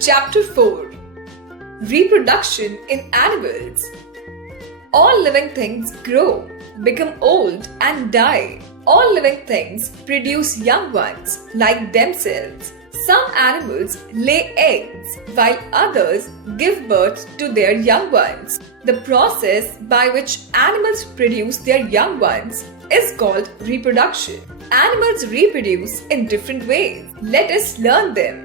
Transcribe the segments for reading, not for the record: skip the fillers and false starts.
Chapter 4: Reproduction in Animals. All living things grow, become old, and die. All living things produce young ones like themselves. Some animals lay eggs, while others give birth to their young ones. The process by which animals produce their young ones is called reproduction. Animals reproduce in different ways. Let us learn them.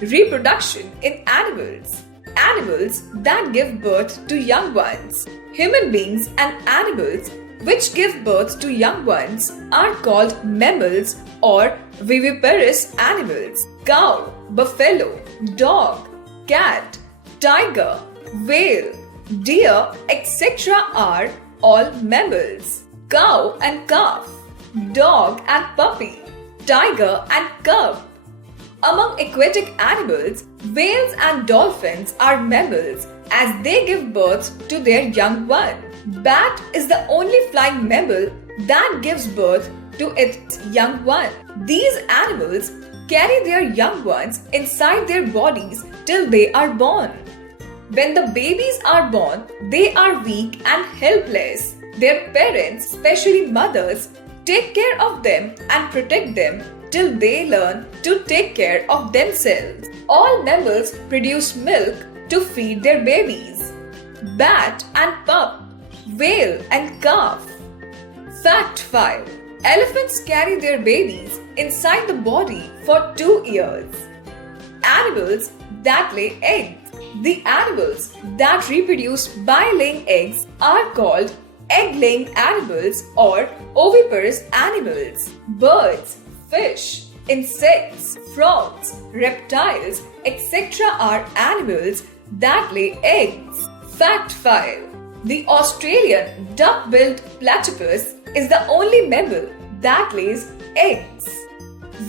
Reproduction in animals. Animals that give birth to young ones. Human beings and animals which give birth to young ones are called mammals or viviparous animals. Cow, buffalo, dog, cat, tiger, whale, deer, etc. are all mammals. Cow and calf, dog and puppy, tiger and cub. Among aquatic animals, whales and dolphins are mammals as they give birth to their young one. Bat is the only flying mammal that gives birth to its young one. These animals carry their young ones inside their bodies till they are born. When the babies are born, they are weak and helpless. Their parents, especially mothers, take care of them and protect them till they learn to take care of themselves. All mammals produce milk to feed their babies. Bat and pup, whale and calf. Fact 5. Elephants carry their babies inside the body for 2 years. Animals that lay eggs. The animals that reproduce by laying eggs are called egg-laying animals or oviparous animals. Birds, fish, insects, frogs, reptiles, etc. are animals that lay eggs. Fact 5. The Australian duck-billed platypus is the only mammal that lays eggs.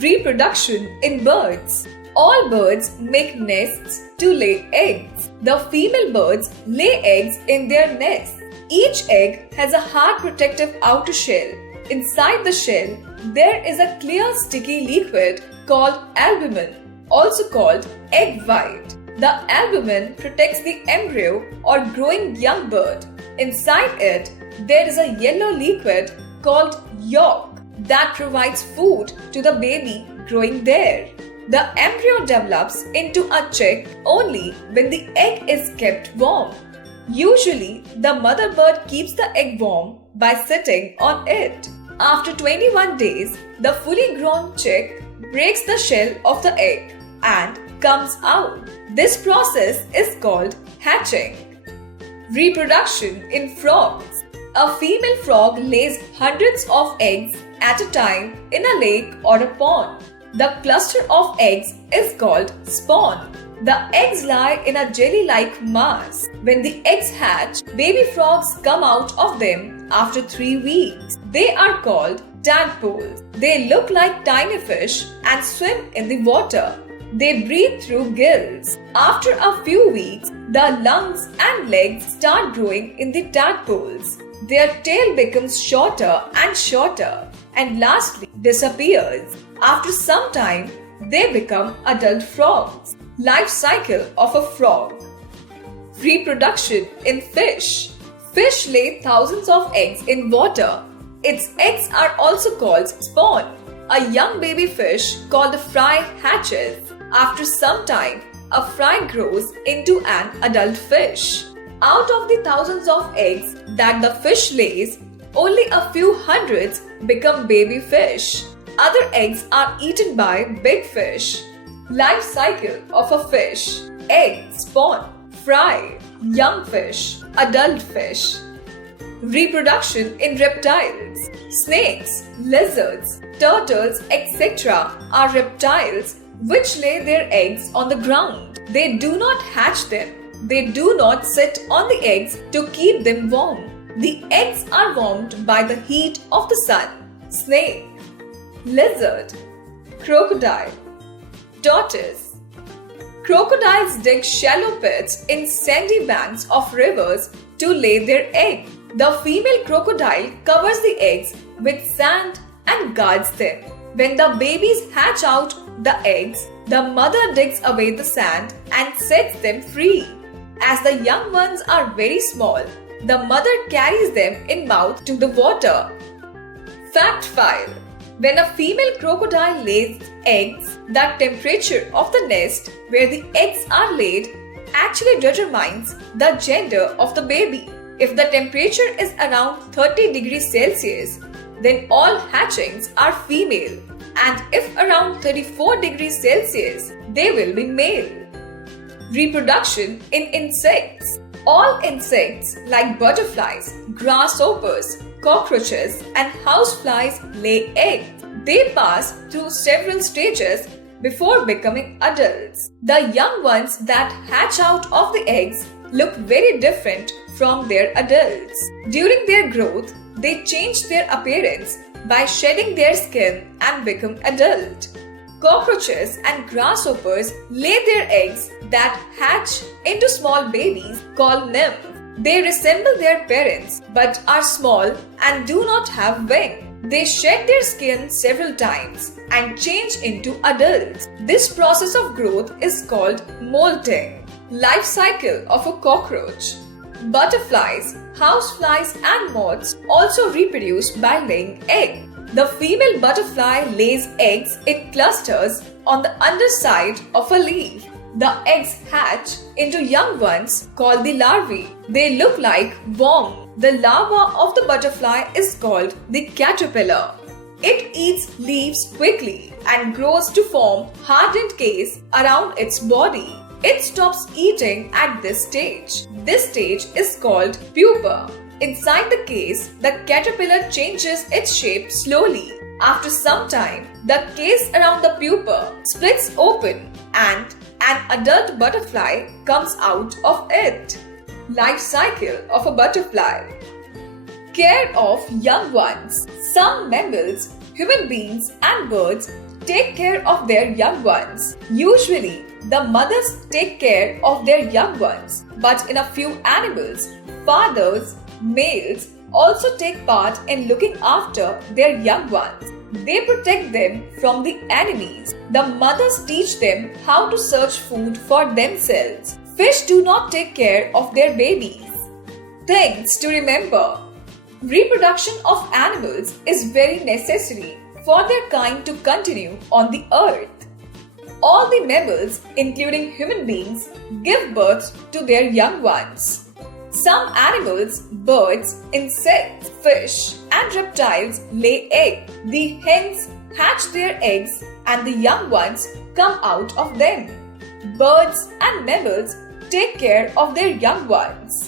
Reproduction in birds. All birds make nests to lay eggs. The female birds lay eggs in their nests. Each egg has a hard protective outer shell. Inside the shell, there is a clear sticky liquid called albumin, also called egg white. The albumin protects the embryo or growing young bird. Inside it, there is a yellow liquid called yolk that provides food to the baby growing there. The embryo develops into a chick only when the egg is kept warm. Usually, the mother bird keeps the egg warm by sitting on it. After 21 days, the fully grown chick breaks the shell of the egg and comes out. This process is called hatching. Reproduction in frogs. A female frog lays hundreds of eggs at a time in a lake or a pond. The cluster of eggs is called spawn. The eggs lie in a jelly-like mass. When the eggs hatch, baby frogs come out of them after 3 weeks. They are called tadpoles. They look like tiny fish and swim in the water. They breathe through gills. After a few weeks, the lungs and legs start growing in the tadpoles. Their tail becomes shorter and shorter and lastly disappears. After some time, they become adult frogs. Life cycle of a frog. Reproduction in fish. Fish lay thousands of eggs in water. Its eggs are also called spawn. A young baby fish called a fry hatches. After some time, a fry grows into an adult fish. Out of the thousands of eggs that the fish lays, only a few hundreds become baby fish. Other eggs are eaten by big fish. Life cycle of a fish. Egg, spawn, fry, young fish, adult fish. Reproduction in reptiles. Snakes, lizards, turtles, etc. are reptiles which lay their eggs on the ground. They do not hatch them. They do not sit on the eggs to keep them warm. The eggs are warmed by the heat of the sun. Snake, lizard, crocodile, tortoise. Crocodiles dig shallow pits in sandy banks of rivers to lay their egg. The female crocodile covers the eggs with sand and guards them. When the babies hatch out the eggs, The mother digs away the sand and sets them free. As the young ones are very small, the mother carries them in mouth to the water. Fact 5. When a female crocodile lays eggs, the temperature of the nest where the eggs are laid actually determines the gender of the baby. If the temperature is around 30 degrees Celsius, then all hatchings are female, and if around 34 degrees Celsius, they will be male. Reproduction in insects. All insects like butterflies, grasshoppers, cockroaches and houseflies lay eggs. They pass through several stages before becoming adults. The young ones that hatch out of the eggs look very different from their adults. During their growth, they change their appearance by shedding their skin and become adult. Cockroaches and grasshoppers lay their eggs that hatch into small babies called nymphs. They resemble their parents but are small and do not have wings. They shed their skin several times and change into adults. This process of growth is called molting. Life cycle of a cockroach. Butterflies, houseflies and moths also reproduce by laying eggs. The female butterfly lays eggs in clusters on the underside of a leaf. The eggs hatch into young ones called the larvae. They look like worms. The larva of the butterfly is called the caterpillar. It eats leaves quickly and grows to form hardened case around its body. It stops eating at this stage. This stage is called pupa. Inside the case, the caterpillar changes its shape slowly. After some time, the case around the pupa splits open and an adult butterfly comes out of it. Life cycle of a butterfly. Care of young ones. Some mammals, human beings and birds take care of their young ones. Usually, the mothers take care of their young ones, but in a few animals, fathers, males also take part in looking after their young ones. They protect them from the enemies. The mothers teach them how to search food for themselves. Fish do not take care of their babies. Things to remember. Reproduction of animals is very necessary for their kind to continue on the earth. All the mammals, including human beings, give birth to their young ones. Some animals, birds, insects, fish, and reptiles lay eggs. The hens hatch their eggs and the young ones come out of them. Birds and mammals take care of their young ones.